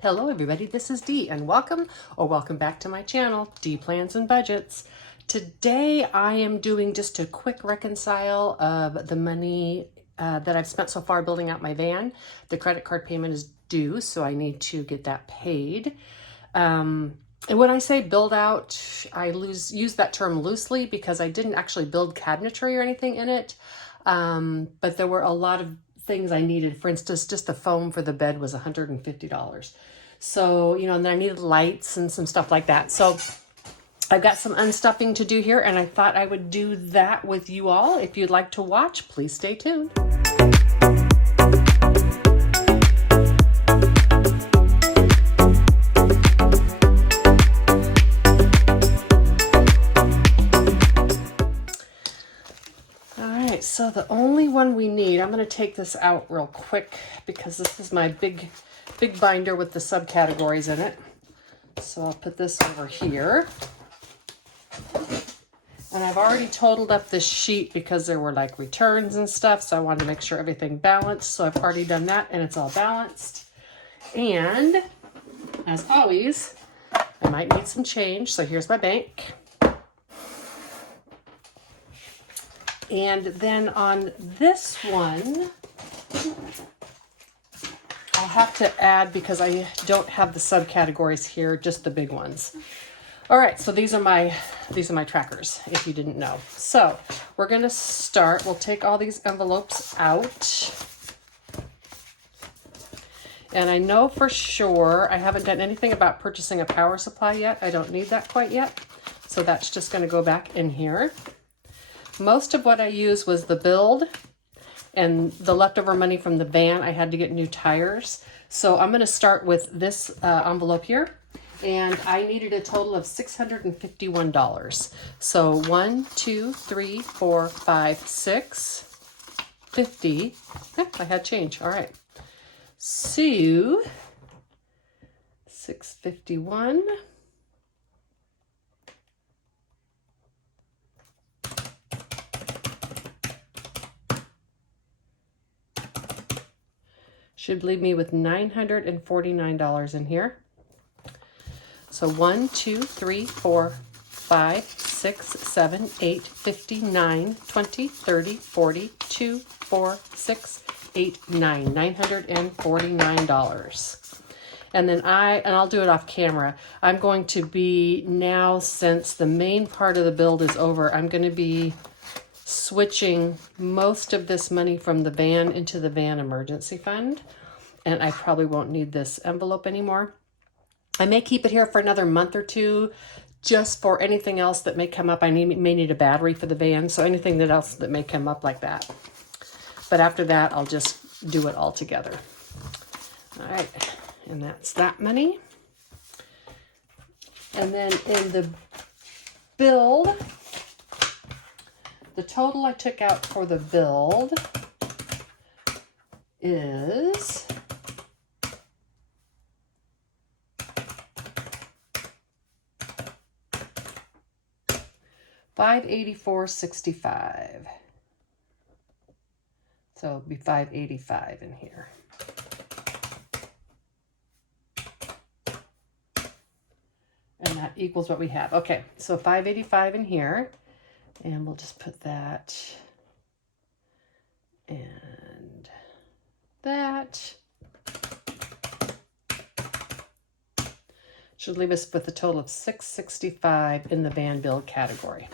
Hello everybody, this is Dee and welcome back to my channel, Dee Plans and Budgets. Today I am doing just a quick reconcile of the money that I've spent so far building out my van. The credit card payment is due, so I need to get that paid. And when I say build out, I use that term loosely because I didn't actually build cabinetry or anything in it. But there were a lot of things I needed. For instance, just the foam for the bed was $150. So, and then I needed lights and some stuff like that. So I've got some unstuffing to do here, and I thought I would do that with you all. If you'd like to watch, please stay tuned. So the only one we need, I'm going to take this out real quick because this is my big binder with the subcategories in it. So I'll put this over here. And I've already totaled up this sheet because there were like returns and stuff. So I wanted to make sure everything balanced. So I've already done that and it's all balanced. And as always, I might need some change. So here's my bank. And then on this one, I'll have to add because I don't have the subcategories here, just the big ones. All right, so these are my trackers, if you didn't know. So we're gonna start, we'll take all these envelopes out. And I know for sure, I haven't done anything about purchasing a power supply yet. I don't need that quite yet. So that's just gonna go back in here. Most of what I used was the build and the leftover money from the van. I had to get new tires. So I'm going to start with this envelope here. And I needed a total of $651. So 1, 2, 3, 4, 5, 6, 50. Yeah, I had change. All right. So 651. Should leave me with $949 in here. So 1, 2, 3, 4, 5, 6, 7, 8, 50, 9, 20, 30, 40, 2, 4, 6, 8, 9, $949. And then I'll do it off camera. I'm going to be now, since the main part of the build is over, I'm going to be switching most of this money from the van into the van emergency fund. And I probably won't need this envelope anymore. I may keep it here for another month or two, just for anything else that may come up. I may need a battery for the van, so anything else that may come up like that. But after that, I'll just do it all together. All right, and that's that money. And then in the build, the total I took out for the build is $584.65. So it'll be $585 in here. And that equals what we have. Okay, so $585 in here. And we'll just put that and that. Should leave us with a total of $665 in the van build category.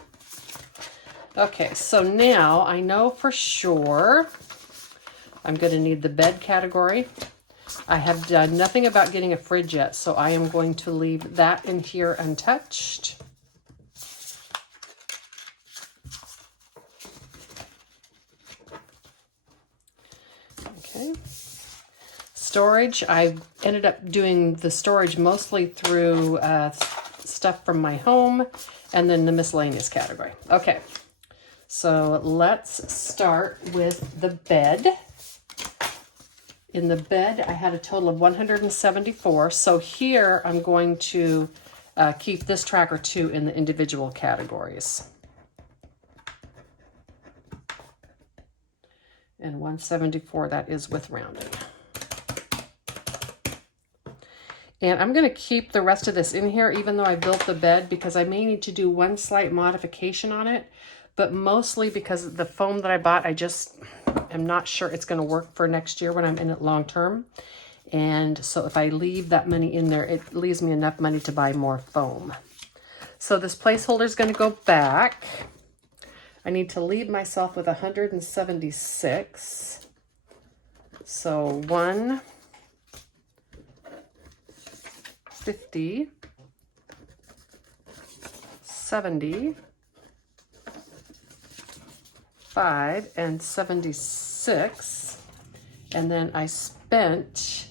Okay, so now I know for sure I'm going to need the bed category. I have done nothing about getting a fridge yet, so I am going to leave that in here untouched. Okay. Storage, I ended up doing the storage mostly through stuff from my home and then the miscellaneous category. Okay, so let's start with the bed. In the bed, I had a total of 174. So here I'm going to keep this tracker too in the individual categories. And 174, that is with rounding. And I'm going to keep the rest of this in here, even though I built the bed, because I may need to do one slight modification on it, but mostly because the foam that I bought, I just am not sure it's going to work for next year when I'm in it long term. And so if I leave that money in there, it leaves me enough money to buy more foam. So this placeholder is going to go back. I need to leave myself with 176. So 150, 70, 5, and 76. And then I spent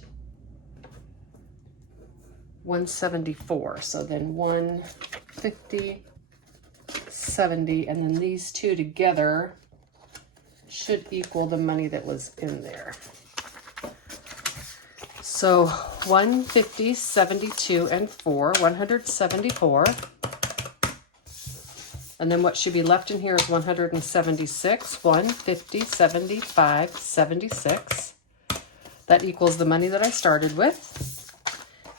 174. So then 150, 70, and then these two together should equal the money that was in there. So 150, 72, and 4, 174. And then what should be left in here is 176, 150, 75, 76. That equals the money that I started with.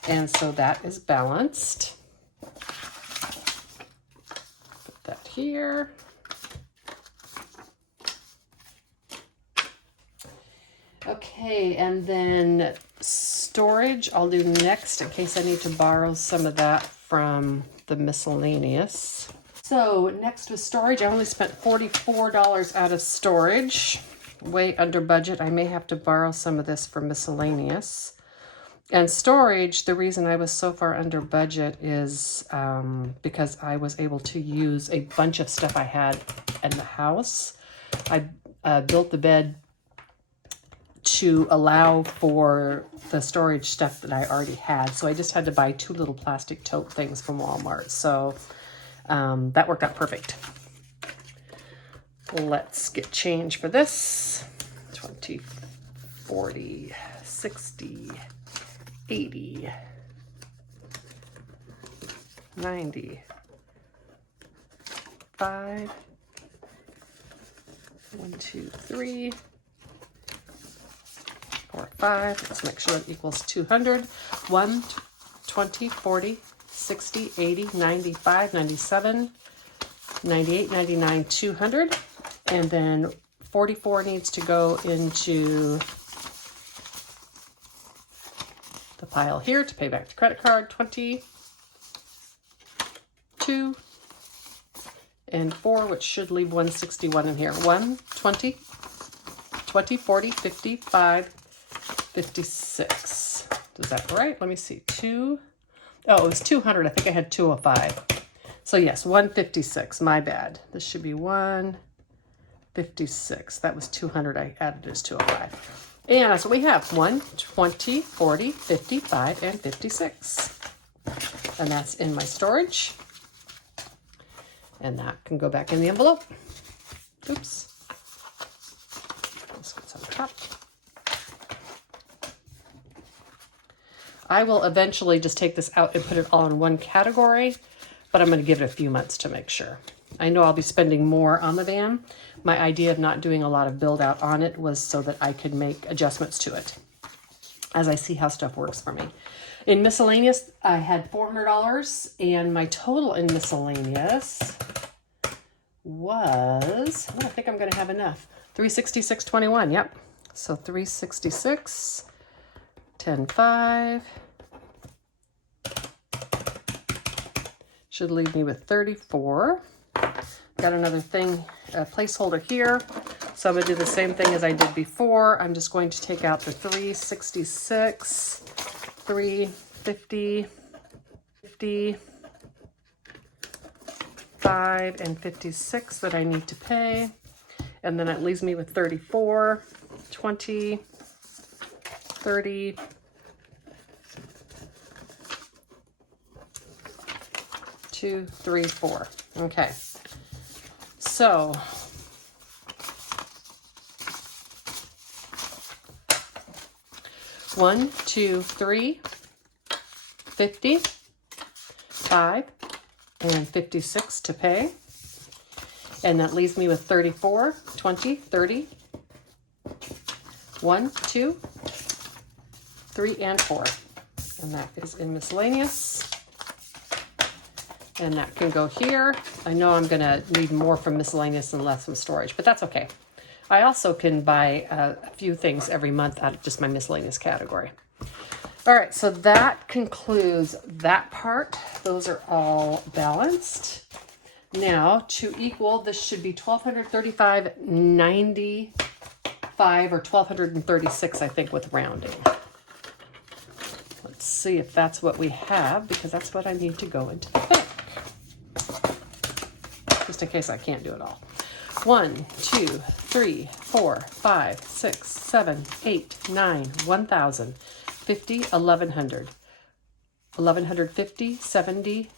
And so that is balanced. Put that here. Okay, and then storage I'll do next in case I need to borrow some of that from the miscellaneous. So next with storage, I only spent $44 out of storage, way under budget. I may have to borrow some of this from miscellaneous. And storage, the reason I was so far under budget is because I was able to use a bunch of stuff I had in the house. I built the bed to allow for the storage stuff that I already had. So I just had to buy 2 little plastic tote things from Walmart. So that worked out perfect. Let's get change for this. 20, 40, 60, 80, 90, 5, 1, 2, 3, 4, 5. Let's make sure that equals 200. 1, 20, 40, 60, 80, 95, 97, 98, 99, 200. And then 44 needs to go into the pile here to pay back the credit card. 20, 2, and 4, which should leave 161 in here. 1, 20, 20, 40, 55, 56. Is that right? Let me see. 2. Oh, it was 200. I think I had 205. So yes, 156. My bad. This should be 156. That was 200. I added as 205. And that's what we have. 1, 20, 40, 55, and 56. And that's in my storage. And that can go back in the envelope. Oops. This goes on top. I will eventually just take this out and put it all in one category, but I'm going to give it a few months to make sure. I know I'll be spending more on the van. My idea of not doing a lot of build out on it was so that I could make adjustments to it as I see how stuff works for me. In miscellaneous, I had $400, and my total in miscellaneous was, I think I'm going to have enough. $366.21. Yep. So 366, 10.5. Should leave me with 34. Got another thing, a placeholder here. So I'm going to do the same thing as I did before. I'm just going to take out the 366, 350, 50, 5, and 56 that I need to pay. And then it leaves me with 34, 20, 30, 2, 3, 4. Okay. So one, 2, 3, 50, 5, and 56 to pay. And that leaves me with 34, 20, 30, 1, 2, 3, and 4. and that is in miscellaneous. And that can go here. I know I'm gonna need more from miscellaneous and less from storage, but that's okay. I also can buy a few things every month out of just my miscellaneous category. All right, so that concludes that part. Those are all balanced. Now, to equal, this should be $1,235.95 or $1,236, I think, with rounding. Let's see if that's what we have, because that's what I need to go into the bank. Just in case I can't do it all. 1, 2, 3, 4, 5, 6, 7, 8, 9, 1,000, 50, 1,100, 1,150, 70,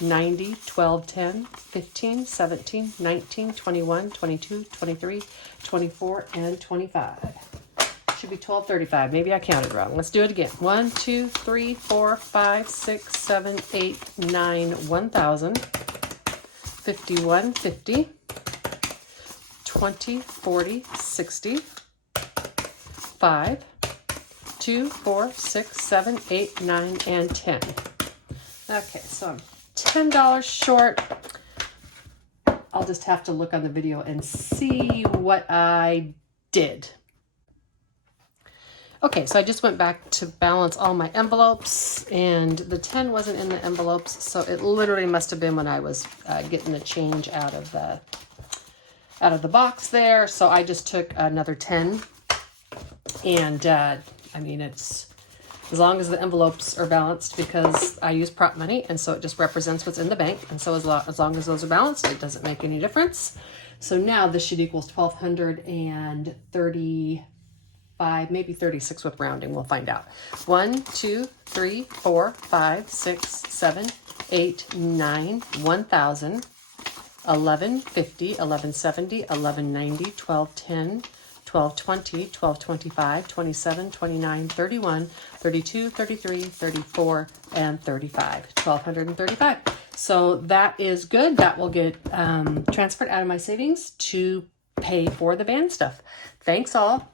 90, 12, 10, 15, 17, 19, 21, 22, 23, 24, and 25. Should be 1235. Maybe I counted wrong. Let's do it again. 1, 2, 3, 4, 5, 6, 7, 8, 9, 1,000, 51, 50, 20, 40, 60, 5, 2, 4, 6, 7, 8, 9, and 10. Okay, so I'm $10 short. I'll just have to look on the video and see what I did. Okay, so I just went back to balance all my envelopes, and the 10 wasn't in the envelopes, so it literally must have been when I was getting the change out of the box there. So I just took another 10, and I mean, it's as long as the envelopes are balanced, because I use prop money, and so it just represents what's in the bank, and so as long as those are balanced, it doesn't make any difference. So now this should equal 1,235, maybe 36 with rounding. We'll find out. 1, 2, 3, 4, 5, 6, 7, 8, 9, 1,000, 1150, 1170, 1190, 1210, 1220, 1225, 27, 29, 31, 32, 33, 34, and 35. 1,235. So that is good. That will get transferred out of my savings to pay for the band stuff. Thanks all.